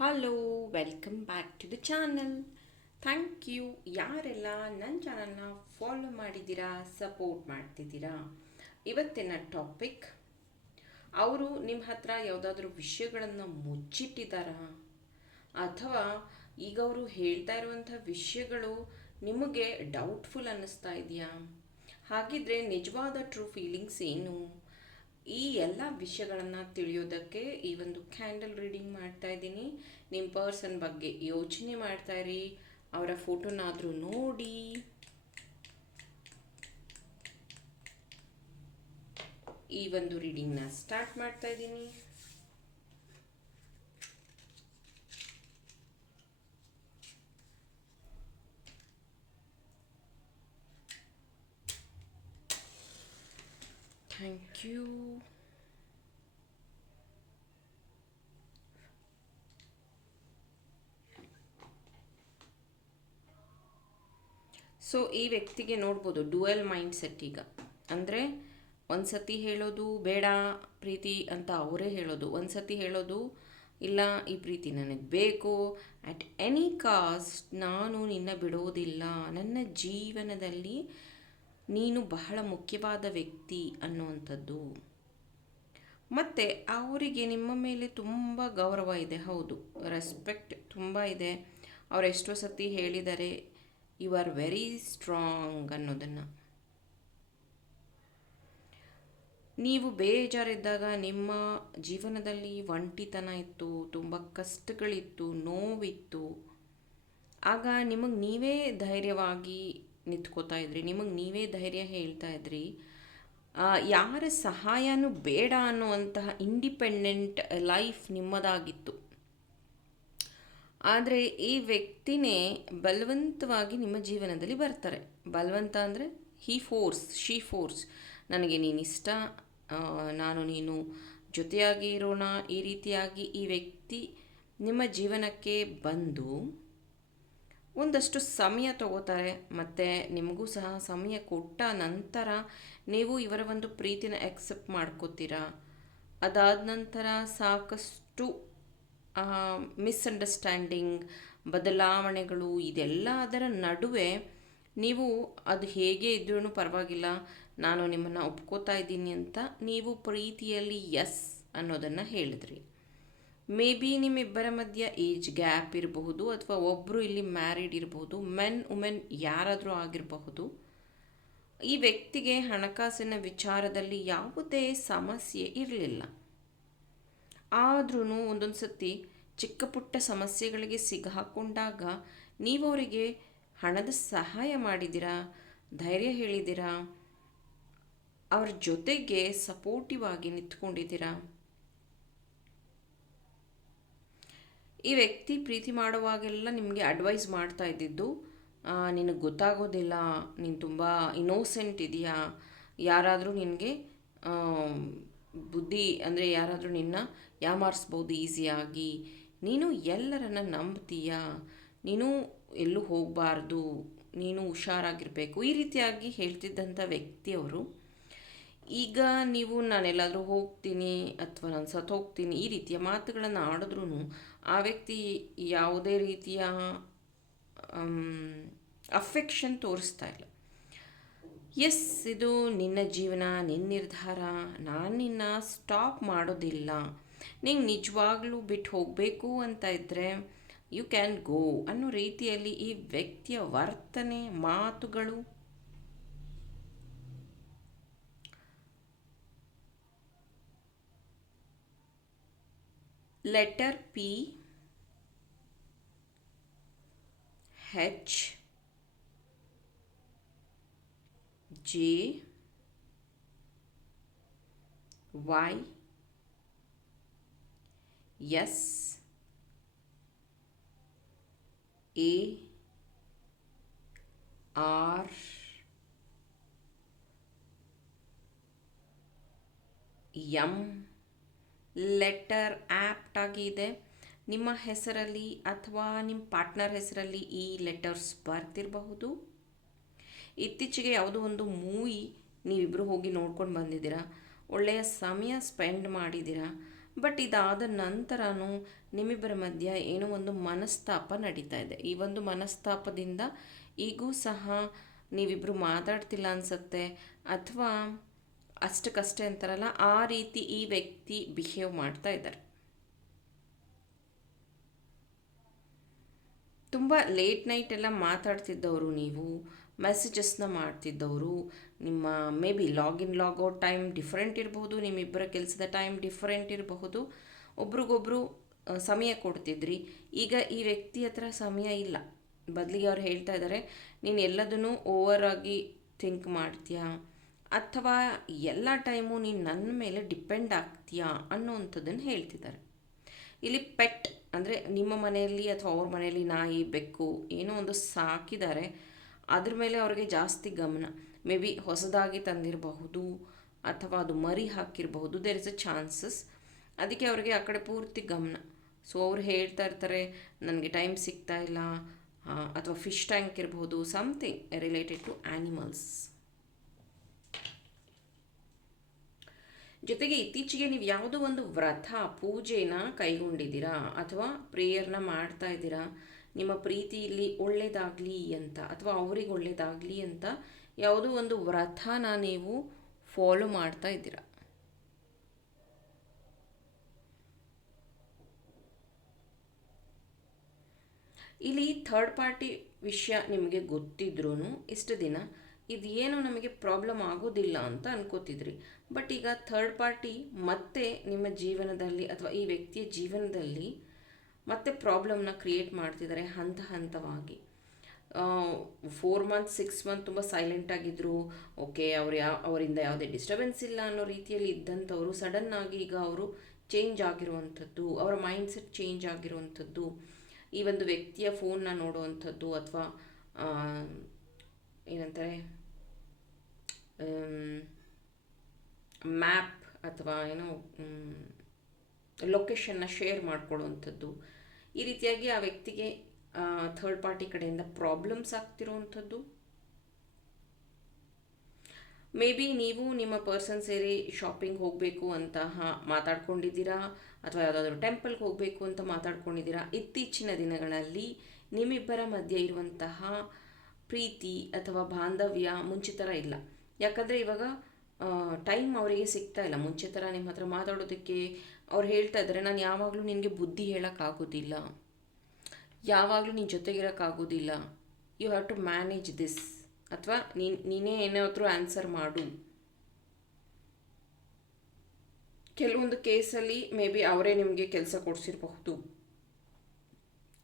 Hello welcome back to the channel thank you ಯಾರೆಲ್ಲ ನನ್ನ ಚಾನಲ್ನ ಫಾಲೋ ಮಾಡಿದ್ದೀರಾ ಸಪೋರ್ಟ್ ಮಾಡ್ತಿದ್ದೀರಾ? ಇವತ್ತಿನ ಟಾಪಿಕ್ ಅವರು ನಿಮ್ಮ ಹತ್ರ ಯಾವುದಾದ್ರೂ ವಿಷಯಗಳನ್ನು ಮುಚ್ಚಿಟ್ಟಿದ್ದಾರಾ? ಅಥವಾ ಈಗ ಅವರು ಹೇಳ್ತಾ ಇರುವಂಥ ವಿಷಯಗಳು ನಿಮಗೆ ಡೌಟ್ಫುಲ್ ಅನ್ನಿಸ್ತಾ ಇದೆಯಾ? ಹಾಗಿದ್ರೆ ನಿಜವಾದ ಟ್ರೂ ಫೀಲಿಂಗ್ಸ್ ಏನು? ಈ ಎಲ್ಲ ವಿಷಯಗಳನ್ನು ತಿಳಿಯೋದಕ್ಕೆ ಈ ಒಂದು ಕ್ಯಾಂಡಲ್ ರೀಡಿಂಗ್ ಮಾಡ್ತಾ ಇದ್ದೀನಿ. ನಿಮ್ಮ ಪರ್ಸನ್ ಬಗ್ಗೆ ಯೋಚನೆ ಮಾಡ್ತಾ ಇರಿ. ಅವರ ಫೋಟೋನಾದರೂ ನೋಡಿ. ಈ ಒಂದು ರೀಡಿಂಗ್ನ ಸ್ಟಾರ್ಟ್ ಮಾಡ್ತಾ ಇದ್ದೀನಿ. Thank you. ಸೊ ಈ ವ್ಯಕ್ತಿಗೆ ನೋಡ್ಬೋದು ಡುವೆಲ್ ಮೈಂಡ್ ಸೆಟ್ ಈಗ. ಅಂದರೆ ಒಂದು ಸತಿ ಹೇಳೋದು ಬೇಡ ಪ್ರೀತಿ ಅಂತ ಅವರೇ ಹೇಳೋದು. ಒಂದು ಸತಿ ಹೇಳೋದು, ಇಲ್ಲ, ಈ ಪ್ರೀತಿ ನನಗೆ ಬೇಕು. ಅಟ್ ಎನಿ ಕಾಸ್ಟ್ ನಾನು ನಿನ್ನ ಬಿಡೋದಿಲ್ಲ. ನನ್ನ ಜೀವನದಲ್ಲಿ ನೀನು ಬಹಳ ಮುಖ್ಯವಾದ ವ್ಯಕ್ತಿ ಅನ್ನುವಂಥದ್ದು. ಮತ್ತು ಅವರಿಗೆ ನಿಮ್ಮ ಮೇಲೆ ತುಂಬ ಗೌರವ ಇದೆ, ಹೌದು. ರೆಸ್ಪೆಕ್ಟ್ ತುಂಬ ಇದೆ. ಅವ್ರು ಎಷ್ಟೋ ಸತಿ ಹೇಳಿದ್ದಾರೆ ಯು ಆರ್ ವೆರಿ ಸ್ಟ್ರಾಂಗ್ ಅನ್ನೋದನ್ನು. ನೀವು ಬೇಜಾರಿದ್ದಾಗ ನಿಮ್ಮ ಜೀವನದಲ್ಲಿ ಒಂಟಿತನ ಇತ್ತು, ತುಂಬ ಕಷ್ಟಗಳಿತ್ತು, ನೋವಿತ್ತು. ಆಗ ನಿಮಗೆ ನೀವೇ ಧೈರ್ಯವಾಗಿ ನಿಂತ್ಕೋತಾ ಇದ್ರಿ. ನಿಮಗೆ ನೀವೇ ಧೈರ್ಯ ಹೇಳ್ತಾ ಇದ್ರಿ. ಯಾರ ಸಹಾಯನೂ ಬೇಡ ಅನ್ನುವಂತಹ ಇಂಡಿಪೆಂಡೆಂಟ್ ಲೈಫ್ ನಿಮ್ಮದಾಗಿತ್ತು. ಆದರೆ ಈ ವ್ಯಕ್ತಿನೇ ಬಲವಂತವಾಗಿ ನಿಮ್ಮ ಜೀವನದಲ್ಲಿ ಬರ್ತಾರೆ. ಬಲವಂತ ಅಂದರೆ ಹಿ ಫೋರ್ಸ್ ಶಿ ಫೋರ್ಸ್ ನನಗೆ ನೀನು ಇಷ್ಟ ನಾನು ನೀನು ಜೊತೆಯಾಗಿ ಇರೋಣ, ಈ ರೀತಿಯಾಗಿ ಈ ವ್ಯಕ್ತಿ ನಿಮ್ಮ ಜೀವನಕ್ಕೆ ಬಂದು ಒಂದಷ್ಟು ಸಮಯ ತಗೋತಾರೆ, ಮತ್ತು ನಿಮಗೂ ಸಹ ಸಮಯ ಕೊಟ್ಟ ನಂತರ ನೀವು ಇವರ ಒಂದು ಪ್ರೀತಿನ ಎಕ್ಸೆಪ್ಟ್ ಮಾಡ್ಕೋತೀರಾ? ಅದಾದ ನಂತರ ಸಾಕಷ್ಟು ಮಿಸ್ಅಂಡರ್ಸ್ಟ್ಯಾಂಡಿಂಗ್ ಬದಲಾವಣೆಗಳು ಇದೆಲ್ಲ ಅದರ ನಡುವೆ ನೀವು ಅದು ಹೇಗೆ ಇದ್ರೂ ಪರವಾಗಿಲ್ಲ, ನಾನು ನಿಮ್ಮನ್ನು ಒಪ್ಕೋತಾ ಇದ್ದೀನಿ ಅಂತ ನೀವು ಪ್ರೀತಿಯಲ್ಲಿ ಎಸ್ ಅನ್ನೋದನ್ನು ಹೇಳಿದ್ರಿ. ಮೇ ಬಿ ನಿಮ್ಮಿಬ್ಬರ ಮಧ್ಯ ಏಜ್ ಗ್ಯಾಪ್ ಇರಬಹುದು ಅಥವಾ ಒಬ್ಬರು ಇಲ್ಲಿ ಮ್ಯಾರಿಡ್ ಇರಬಹುದು ಮೆನ್ ವುಮೆನ್ ಯಾರಾದರೂ ಆಗಿರಬಹುದು. ಈ ವ್ಯಕ್ತಿಗೆ ಹಣಕಾಸಿನ ವಿಚಾರದಲ್ಲಿ ಯಾವುದೇ ಸಮಸ್ಯೆ ಇರಲಿಲ್ಲ. ಆದ್ರೂ ಒಂದೊಂದು ಸತಿ ಚಿಕ್ಕ ಪುಟ್ಟ ಸಮಸ್ಯೆಗಳಿಗೆ ಸಿಗಾಕೊಂಡಾಗ ನೀವು ಅವರಿಗೆ ಹಣದ ಸಹಾಯ ಮಾಡಿದ್ದೀರಾ, ಧೈರ್ಯ ಹೇಳಿದಿರಾ ಅವ್ರ ಜೊತೆಗೆ ಸಪೋರ್ಟಿವ್ ಆಗಿ ನಿಂತ್ಕೊಂಡಿದ್ದೀರಾ? ಈ ವ್ಯಕ್ತಿ ಪ್ರೀತಿ ಮಾಡುವಾಗೆಲ್ಲ ನಿಮಗೆ ಅಡ್ವೈಸ್ ಮಾಡ್ತಾ ಇದ್ದಿದ್ದು ನಿನಗೆ ಗೊತ್ತಾಗೋದಿಲ್ಲ, ನೀನು ತುಂಬ ಇನ್ನೋಸೆಂಟ್ ಇದೆಯಾ, ಯಾರಾದರೂ ನಿನಗೆ ಬುದ್ಧಿ ಅಂದರೆ ಯಾರಾದರೂ ನಿನ್ನ ಯಾಮಾರಿಸ್ಬೋದು ಈಸಿಯಾಗಿ ನೀನು ಎಲ್ಲರನ್ನ ನಂಬ್ತೀಯ, ನೀನು ಎಲ್ಲೂ ಹೋಗಬಾರ್ದು, ನೀನು ಹುಷಾರಾಗಿರಬೇಕು, ಈ ರೀತಿಯಾಗಿ ಹೇಳ್ತಿದ್ದಂಥ ವ್ಯಕ್ತಿಯವರು, ಈಗ ನೀವು ನಾನೆಲ್ಲಾದರೂ ಹೋಗ್ತೀನಿ ಅಥವಾ ನಾನು ಸತ್ತು ಹೋಗ್ತೀನಿ ಈ ರೀತಿಯ ಮಾತುಗಳನ್ನು ಆಡಿದ್ರೂ ಆ ವ್ಯಕ್ತಿ ಯಾವುದೇ ರೀತಿಯ ಅಫೆಕ್ಷನ್ ತೋರಿಸ್ತಾ ಇಲ್ಲ. ಎಸ್, ಇದು ನಿನ್ನ ಜೀವನ ನಿನ್ನ ನಿರ್ಧಾರ. ನಾನು ನಿನ್ನ ಸ್ಟಾಪ್ ಮಾಡೋದಿಲ್ಲ. ನಿಂಗೆ ನಿಜವಾಗ್ಲೂ ಬಿಟ್ಟು ಹೋಗಬೇಕು ಅಂತ ಇದ್ದರೆ ಯು ಕ್ಯಾನ್ ಗೋ ಅನ್ನೋ ರೀತಿಯಲ್ಲಿ ಈ ವ್ಯಕ್ತಿಯ ವರ್ತನೆ, ಮಾತುಗಳು. Letter P H J Y S A R M letter apt ಆಗಿದೆ ನಿಮ್ಮ ಹೆಸರಲ್ಲಿ ಅಥವಾ ನಿಮ್ಮ ಪಾರ್ಟ್ನರ್ ಹೆಸರಲ್ಲಿ ಈ ಲೆಟರ್ಸ್ ಬರ್ತಿರಬಹುದು? ಇತ್ತೀಚೆಗೆ ಯಾವುದೋ ಒಂದು ಮೂವಿ ನೀವಿಬ್ಬರು ಹೋಗಿ ನೋಡ್ಕೊಂಡು ಬಂದಿದ್ದೀರಾ? ಒಳ್ಳೆಯ ಸಮಯ ಸ್ಪೆಂಡ್ ಮಾಡಿದ್ದೀರಾ? ಬಟ್ ಇದಾದ ನಂತರನೂ ನಿಮ್ಮಿಬ್ಬರ ಮಧ್ಯ ಏನೋ ಒಂದು ಮನಸ್ತಾಪ ನಡೀತಾ ಇದೆ. ಈ ಒಂದು ಮನಸ್ತಾಪದಿಂದ ಈಗೂ ಸಹ ನೀವಿಬ್ಬರು ಮಾತಾಡ್ತಿಲ್ಲ ಅನಿಸುತ್ತೆ. ಅಥವಾ ಅಷ್ಟಕ್ಕಷ್ಟೇ ಅಂತಾರಲ್ಲ, ಆ ರೀತಿ ಈ ವ್ಯಕ್ತಿ ಬಿಹೇವ್ ಮಾಡ್ತಾ ಇದ್ದಾರೆ. ತುಂಬ ಲೇಟ್ ನೈಟ್ ಎಲ್ಲ ಮಾತಾಡ್ತಿದ್ದವರು ನೀವು ಮೆಸೇಜಸ್ನ ಮಾಡ್ತಿದ್ದವರು, ನಿಮ್ಮ maybe login logout time different ಇರಬಹುದು ನಿಮ್ಮಿಬ್ಬರ ಕೆಲಸದ ಟೈಮ್ ಡಿಫ್ರೆಂಟ್ ಇರಬಹುದು. ಒಬ್ರಿಗೊಬ್ರು ಸಮಯ ಕೊಡ್ತಿದ್ರಿ. ಈಗ ಈ ವ್ಯಕ್ತಿ ಹತ್ರ ಸಮಯ ಇಲ್ಲ. ಬದಲಿಗೆ ಅವ್ರು ಹೇಳ್ತಾ ಇದ್ದಾರೆ ನೀನು ಎಲ್ಲದನ್ನು ಓವರ್ ಆಗಿ ಥಿಂಕ್ ಮಾಡ್ತೀಯಾ? ಅಥವಾ ಎಲ್ಲ ಟೈಮು ನೀನು ನನ್ನ ಮೇಲೆ ಡಿಪೆಂಡ್ ಆಗ್ತೀಯಾ ಅನ್ನೋವಂಥದ್ದನ್ನು ಹೇಳ್ತಿದ್ದಾರೆ ಇಲ್ಲಿ ಪೆಟ್ ಅಂದರೆ ನಿಮ್ಮ ಮನೆಯಲ್ಲಿ ಅಥವಾ ಅವ್ರ ಮನೆಯಲ್ಲಿ ನಾಯಿ, ಬೆಕ್ಕು ಏನೋ ಒಂದು ಸಾಕಿದ್ದಾರೆ. ಅದ್ರ ಮೇಲೆ ಅವ್ರಿಗೆ ಜಾಸ್ತಿ ಗಮನ. ಮೇ ಬಿ ಹೊಸದಾಗಿ ತಂದಿರಬಹುದು ಅಥವಾ ಅದು ಮರಿ ಹಾಕಿರಬಹುದು. ದೇರ್ ಇಸ್ ಅ ಚಾನ್ಸಸ್ ಅದಕ್ಕೆ ಅವರಿಗೆ ಆ ಕಡೆ ಪೂರ್ತಿ ಗಮನ. ಸೊ ಅವ್ರು ಹೇಳ್ತಾ ಇರ್ತಾರೆ, ನನಗೆ ಟೈಮ್ ಸಿಗ್ತಾ ಇಲ್ಲ. ಅಥವಾ ಫಿಶ್ ಟ್ಯಾಂಕ್ ಇರಬಹುದು ಸಮಥಿಂಗ್ ರಿಲೇಟೆಡ್ ಟು ಆ್ಯನಿಮಲ್ಸ್ ಜೊತೆಗೆ ಇತ್ತೀಚೆಗೆ ನೀವು ಯಾವುದೋ ಒಂದು ವ್ರತ, ಪೂಜೆನ ಕೈಗೊಂಡಿದ್ದೀರಾ ಅಥವಾ ಪ್ರೇಯರ್ನ ಮಾಡ್ತಾ ಇದ್ದೀರಾ? ನಿಮ್ಮ ಪ್ರೀತಿಯಲ್ಲಿ ಒಳ್ಳೇದಾಗಲಿ ಅಂತ ಅಥವಾ ಅವ್ರಿಗೆ ಒಳ್ಳೇದಾಗಲಿ ಅಂತ ಯಾವುದೋ ಒಂದು ವ್ರತನ ನೀವು ಫಾಲೋ ಮಾಡ್ತಾ ಇದ್ದೀರಾ? ಇಲ್ಲಿ ಥರ್ಡ್ ಪಾರ್ಟಿ ವಿಷಯ ನಿಮಗೆ ಗೊತ್ತಿದ್ರೂ ಇಷ್ಟು ದಿನ, ಇದೇನು ನಮಗೆ ಪ್ರಾಬ್ಲಮ್ ಆಗೋದಿಲ್ಲ ಅಂತ ಅನ್ಕೋತಿದ್ರಿ. ಬಟ್ ಈಗ ಥರ್ಡ್ ಪಾರ್ಟಿ ಮತ್ತೆ ನಿಮ್ಮ ಜೀವನದಲ್ಲಿ ಅಥವಾ ಈ ವ್ಯಕ್ತಿಯ ಜೀವನದಲ್ಲಿ ಮತ್ತೆ ಪ್ರಾಬ್ಲಮ್ನ ಕ್ರಿಯೇಟ್ ಮಾಡ್ತಿದ್ದಾರೆ ಹಂತ ಹಂತವಾಗಿ. ಫೋರ್ ಮಂತ್ ಸಿಕ್ಸ್ ಮಂತ್ ತುಂಬ ಸೈಲೆಂಟ್ ಆಗಿದ್ದರು ಓಕೆ ಅವ್ರು ಯಾವ ಅವರಿಂದ ಯಾವುದೇ ಡಿಸ್ಟರ್ಬೆನ್ಸ್ ಇಲ್ಲ ಅನ್ನೋ ರೀತಿಯಲ್ಲಿ ಇದ್ದಂಥವರು ಸಡನ್ನಾಗಿ ಈಗ ಅವರು ಚೇಂಜ್ ಆಗಿರುವಂಥದ್ದು, ಅವರ ಮೈಂಡ್ ಸೆಟ್ ಚೇಂಜ್ ಆಗಿರುವಂಥದ್ದು, ಈ ಒಂದು ವ್ಯಕ್ತಿಯ ಫೋನ್ನ ನೋಡುವಂಥದ್ದು ಅಥವಾ ಏನಂತಾರೆ ಮ್ಯಾಪ್ ಅಥವಾ ಏನೋ ಲೊಕೇಶನ್ನ ಶೇರ್ ಮಾಡ್ಕೊಳ್ಳುವಂಥದ್ದು. ಈ ರೀತಿಯಾಗಿ ಆ ವ್ಯಕ್ತಿಗೆ ಥರ್ಡ್ ಪಾರ್ಟಿ ಕಡೆಯಿಂದ ಪ್ರಾಬ್ಲಮ್ಸ್ ಆಗ್ತಿರುವಂಥದ್ದು. ಮೇ ಬಿ ನೀವು ನಿಮ್ಮ ಪರ್ಸನ್ ಸೇರಿ ಶಾಪಿಂಗ್ ಹೋಗಬೇಕು ಅಂತ ಮಾತಾಡ್ಕೊಂಡಿದ್ದೀರಾ, ಅಥವಾ ಯಾವುದಾದ್ರೂ ಟೆಂಪಲ್ಗೆ ಹೋಗಬೇಕು ಅಂತ ಮಾತಾಡ್ಕೊಂಡಿದ್ದೀರಾ, ಇತ್ತೀಚಿನ ದಿನಗಳಲ್ಲಿ ನಿಮ್ಮಿಬ್ಬರ ಮಧ್ಯೆ ಇರುವಂತಹ ಪ್ರೀತಿ ಅಥವಾ ಬಾಂಧವ್ಯ ಮುಂಚಿತರ ಇಲ್ಲ. ಯಾಕಂದರೆ ಇವಾಗ ಟೈಮ್ ಅವರಿಗೆ ಸಿಗ್ತಾ ಇಲ್ಲ. ಮುಂಚೆ ಥರ ನಿಮ್ಮ ಹತ್ರ ಮಾತಾಡೋದಕ್ಕೆ ಅವ್ರು ಹೇಳ್ತಾ ಇದ್ದಾರೆ ನಾನು ಯಾವಾಗಲೂ ನಿನಗೆ ಬುದ್ಧಿ ಹೇಳೋಕ್ಕಾಗೋದಿಲ್ಲ. ಯಾವಾಗಲೂ ನಿನ್ನ ಜೊತೆಗಿರೋಕ್ಕಾಗೋದಿಲ್ಲ you have to manage this ಅಥವಾ, ನೀನು, ನೀನೇ ಏನಾದರೂ ಆನ್ಸರ್ ಮಾಡು. ಕೆಲವೊಂದು ಕೇಸಲ್ಲಿ ಮೇ ಬಿ ಅವರೇ ನಿಮಗೆ ಕೆಲಸ ಕೊಡಿಸಿರಬಹುದು.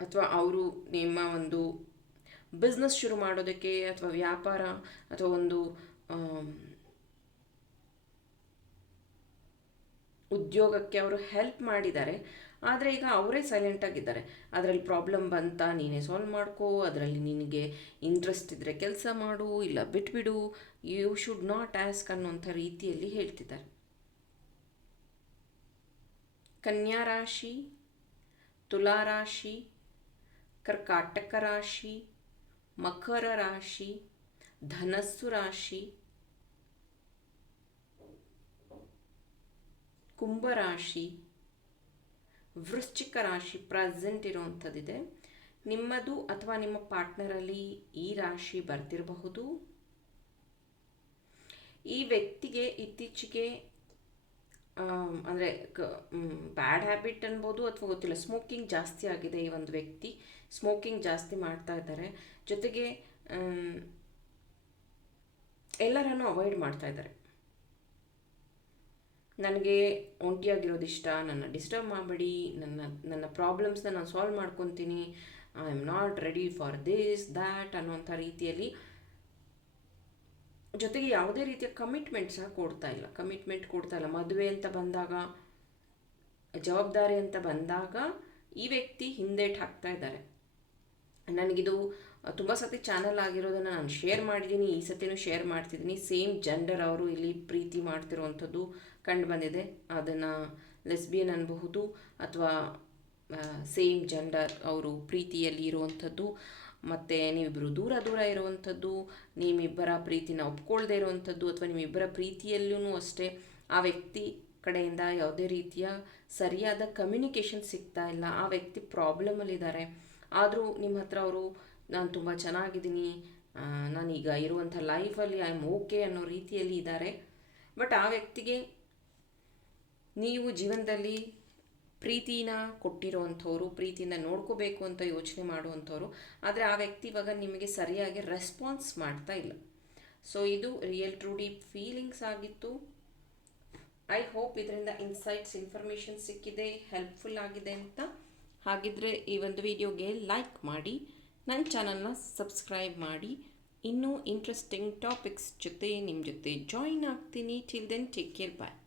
ಅಥವಾ, ಅವರು ನಿಮ್ಮ ಒಂದು ಬಿಸ್ನೆಸ್ ಶುರು ಮಾಡೋದಕ್ಕೆ ಅಥವಾ ವ್ಯಾಪಾರ ಅಥವಾ ಒಂದು ಉದ್ಯೋಗಕ್ಕೆ ಅವರು ಹೆಲ್ಪ್ ಮಾಡಿದ್ದಾರೆ, ಆದರೆ ಈಗ ಅವರೇ ಸೈಲೆಂಟಾಗಿದ್ದಾರೆ ಅದರಲ್ಲಿ ಪ್ರಾಬ್ಲಮ್ ಬಂತ, ನೀನೇ ಸಾಲ್ವ್ ಮಾಡ್ಕೋ, ಅದರಲ್ಲಿ ನಿನಗೆ ಇಂಟ್ರೆಸ್ಟ್ ಇದ್ದರೆ ಕೆಲಸ ಮಾಡು, ಇಲ್ಲ ಬಿಟ್ಬಿಡು ಯು ಶುಡ್ ನಾಟ್ ಆಸ್ಕ್ ಅನ್ನೋಂಥ ರೀತಿಯಲ್ಲಿ ಹೇಳ್ತಿದ್ದಾರೆ. ಕನ್ಯಾ ರಾಶಿ, ತುಲಾ ರಾಶಿ, ಕರ್ಕಾಟಕ ರಾಶಿ, ಮಕರ ರಾಶಿ, ಧನಸ್ಸು ರಾಶಿ ಕುಂಭರಾಶಿ, ವೃಶ್ಚಿಕ ರಾಶಿ ಪ್ರೆಸೆಂಟ್ ಇರುವಂಥದ್ದಿದೆ. ನಿಮ್ಮದು ಅಥವಾ ನಿಮ್ಮ ಪಾರ್ಟ್ನರಲ್ಲಿ ಈ ರಾಶಿ ಬರ್ತಿರಬಹುದು. ಈ ವ್ಯಕ್ತಿಗೆ ಇತ್ತೀಚೆಗೆ ಅಂದರೆ ಬ್ಯಾಡ್ ಹ್ಯಾಬಿಟ್ ಅನ್ಬೋದು ಅಥವಾ ಗೊತ್ತಿಲ್ಲ ಸ್ಮೋಕಿಂಗ್ ಜಾಸ್ತಿ ಆಗಿದೆ ಈ ಒಂದು ವ್ಯಕ್ತಿ. ಸ್ಮೋಕಿಂಗ್ ಜಾಸ್ತಿ ಮಾಡ್ತಾ ಇದ್ದಾರೆ. ಜೊತೆಗೆ ಎಲ್ಲರನ್ನು ಅವಾಯ್ಡ್ ಮಾಡ್ತಾ ಇದ್ದಾರೆ. ನನಗೆ ಒಂಟಿಯಾಗಿರೋದು ಇಷ್ಟ ನನ್ನ ಡಿಸ್ಟರ್ಬ್ ಮಾಡಬೇಡಿ, ನನ್ನ ನನ್ನ ಪ್ರಾಬ್ಲಮ್ಸ್ನ ನಾನು ಸಾಲ್ವ್ ಮಾಡ್ಕೊತೀನಿ I am not ready for this that ಅನ್ನೋಂಥ ರೀತಿಯಲ್ಲಿ ಜೊತೆಗೆ ಯಾವುದೇ ರೀತಿಯ ಕಮಿಟ್ಮೆಂಟ್ ಸಹ ಕೊಡ್ತಾ ಇಲ್ಲ. ಕಮಿಟ್ಮೆಂಟ್ ಕೊಡ್ತಾ ಇಲ್ಲ. ಮದುವೆ ಅಂತ ಬಂದಾಗ, ಜವಾಬ್ದಾರಿ ಅಂತ ಬಂದಾಗ ಈ ವ್ಯಕ್ತಿ ಹಿಂದೇಟ್ ಹಾಕ್ತಾ ಇದ್ದಾರೆ. ನನಗಿದು ತುಂಬ ಸತಿ ಚಾನಲ್ ಆಗಿರೋದನ್ನು ನಾನು ಶೇರ್ ಮಾಡಿದ್ದೀನಿ, ಈ ಸತಿನೂ ಶೇರ್ ಮಾಡ್ತಿದ್ದೀನಿ. ಸೇಮ್ ಜೆಂಡರ್ ಅವರು ಇಲ್ಲಿ ಪ್ರೀತಿ ಮಾಡ್ತಿರುವಂಥದ್ದು ಕಂಡು ಬಂದಿದೆ. ಅದನ್ನು ಲೆಸ್ಬಿಯನ್ ಅನ್ನಬಹುದು ಅಥವಾ ಸೇಮ್ ಜೆಂಡರ್ ಅವರು ಪ್ರೀತಿಯಲ್ಲಿ ಇರುವಂಥದ್ದು, ಮತ್ತು ನೀವಿಬ್ಬರು ದೂರ ದೂರ ಇರುವಂಥದ್ದು ನಿಮ್ಮಿಬ್ಬರ ಪ್ರೀತಿನ ಒಪ್ಕೊಳ್ದೇ ಇರುವಂಥದ್ದು, ಅಥವಾ ನಿಮ್ಮಿಬ್ಬರ ಪ್ರೀತಿಯಲ್ಲೂ ಅಷ್ಟೇ ಆ ವ್ಯಕ್ತಿ ಕಡೆಯಿಂದ ಯಾವುದೇ ರೀತಿಯ ಸರಿಯಾದ ಕಮ್ಯುನಿಕೇಷನ್ ಸಿಗ್ತಾ ಇಲ್ಲ. ಆ ವ್ಯಕ್ತಿ ಪ್ರಾಬ್ಲಮಲ್ಲಿದ್ದಾರೆ ಆದರೂ ನಿಮ್ಮ ಹತ್ರ ಅವರು, ನಾನು ತುಂಬ ಚೆನ್ನಾಗಿದ್ದೀನಿ ನಾನೀಗ ಇರುವಂಥ ಲೈಫಲ್ಲಿ ಐ ಆಮ್ ಓಕೆ ಅನ್ನೋ ರೀತಿಯಲ್ಲಿ ಇದ್ದಾರೆ ಬಟ್ ಆ ವ್ಯಕ್ತಿಗೆ ನೀವು ಜೀವನದಲ್ಲಿ ಪ್ರೀತಿನ ಕೊಟ್ಟಿರೋವಂಥವ್ರು, ಪ್ರೀತಿಯಿಂದ ನೋಡ್ಕೋಬೇಕು ಅಂತ ಯೋಚನೆ ಮಾಡುವಂಥವ್ರು, ಆದರೆ ಆ ವ್ಯಕ್ತಿ ಇವಾಗ ನಿಮಗೆ ಸರಿಯಾಗಿ ರೆಸ್ಪಾನ್ಸ್ ಮಾಡ್ತಾ ಇಲ್ಲ. ಸೊ ಇದು ರಿಯಲ್ ಟ್ರೂ ಡೀಪ್ ಫೀಲಿಂಗ್ಸ್ ಆಗಿತ್ತು. ಐ ಹೋಪ್ ಇದರಿಂದ ಇನ್ಸೈಟ್ಸ್ ಇನ್ಫಾರ್ಮೇಷನ್ ಸಿಕ್ಕಿದೆ ಹೆಲ್ಪ್ಫುಲ್ ಆಗಿದೆ ಅಂತ. ಹಾಗಿದ್ರೆ ಈ ಒಂದು ವಿಡಿಯೋಗೆ ಲೈಕ್ ಮಾಡಿ, ನನ್ನ ಚಾನಲ್ನ ಸಬ್ಸ್ಕ್ರೈಬ್ ಮಾಡಿ. ಇನ್ನೂ ಇಂಟ್ರೆಸ್ಟಿಂಗ್ ಟಾಪಿಕ್ಸ್ ಜೊತೆ ನಿಮ್ಮ ಜೊತೆ ಜಾಯಿನ್ ಆಗ್ತೀನಿ. Till then take care bye